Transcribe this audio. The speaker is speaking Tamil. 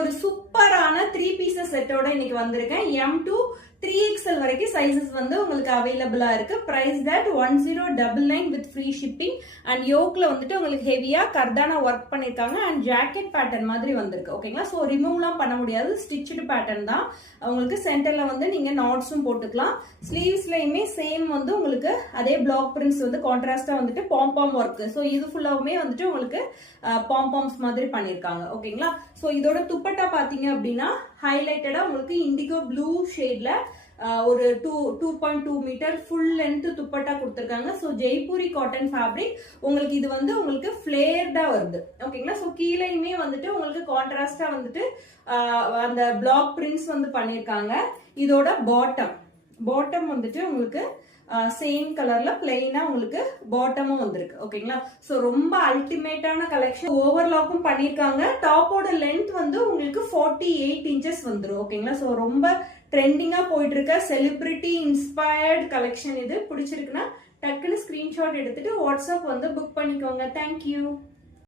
ஒரு சூப்பரான 3 பீசஸ் செட்டோட இன்னைக்கு வந்திருக்கேன். M to 3XL வரைக்கும் சைசஸ் வந்து உங்களுக்கு அவைலபிளா இருக்கு. Price that 1099 with free shipping. And யோக்ல வந்துட்டு உங்களுக்கு ஹெவியா கர்தானா ஒர்க் பண்ணிருக்காங்க அண்ட் ஜாக்கெட் பேட்டர்ன் மாதிரி வந்திருக்கு. ஓகேங்களா? ஸோ ரிமூவ்லாம் பண்ண முடியாது, ஸ்டிச்சுடு பேட்டர்ன் தான். உங்களுக்கு சென்டர்ல வந்து நீங்க நாட்ஸும் போட்டுக்கலாம். ஸ்லீவ்ஸ்லயுமே சேம் வந்து உங்களுக்கு அதே பிளாக் பிரிண்ட்ஸ் வந்து கான்ட்ராஸ்டா வந்துட்டு பாம் ஒர்க். ஸோ இது ஃபுல்லாவுமே வந்துட்டு உங்களுக்கு பாம்ஸ் மாதிரி பண்ணிருக்காங்க. ஓகேங்களா? ஸோ இதோட துப்பட்டா பாத்தீங்க அப்படின்னா ஹைலைட்டடா உங்களுக்கு இண்டிகோ ப்ளூ ஷேட்ல ஒரு 2.2 மீட்டர் ஃபுல் லென்த் துப்பட்டா கொடுத்துருக்காங்க. So Jaipuri cotton fabric. உங்களுக்கு இது வந்து உங்களுக்கு ஃபிளேர்டா வருது. ஓகேங்களா? ஸோ கீழேயுமே வந்துட்டு உங்களுக்கு கான்ட்ராஸ்டா வந்துட்டு அந்த பிளாக் பிரிண்ட்ஸ் வந்து பண்ணிருக்காங்க. இதோட பாட்டம் வந்துட்டு உங்களுக்கு சேம் கலர்ல பிளெயினா உங்களுக்கு பாட்டமும் வந்திருக்கு. ஓகேங்களா? சோ ரொம்ப அல்டிமேட்டான கலெக்ஷன். ஓவர்லாக்கும் பண்ணிருக்காங்க. டாப்போட லென்த் வந்து உங்களுக்கு 48 இன்ச்சஸ் வந்துரும். ஓகேங்களா? சோ ரொம்ப ட்ரெண்டிங்கா போயிட்டு இருக்க செலிபிரிட்டி இன்ஸ்பயர்ட் கலெக்ஷன். இது பிடிச்சிருக்குன்னா டக்குன்னு ஸ்கிரீன்ஷாட் எடுத்துட்டு வாட்ஸ்அப் வந்து புக் பண்ணிக்கோங்க. தேங்க்யூ.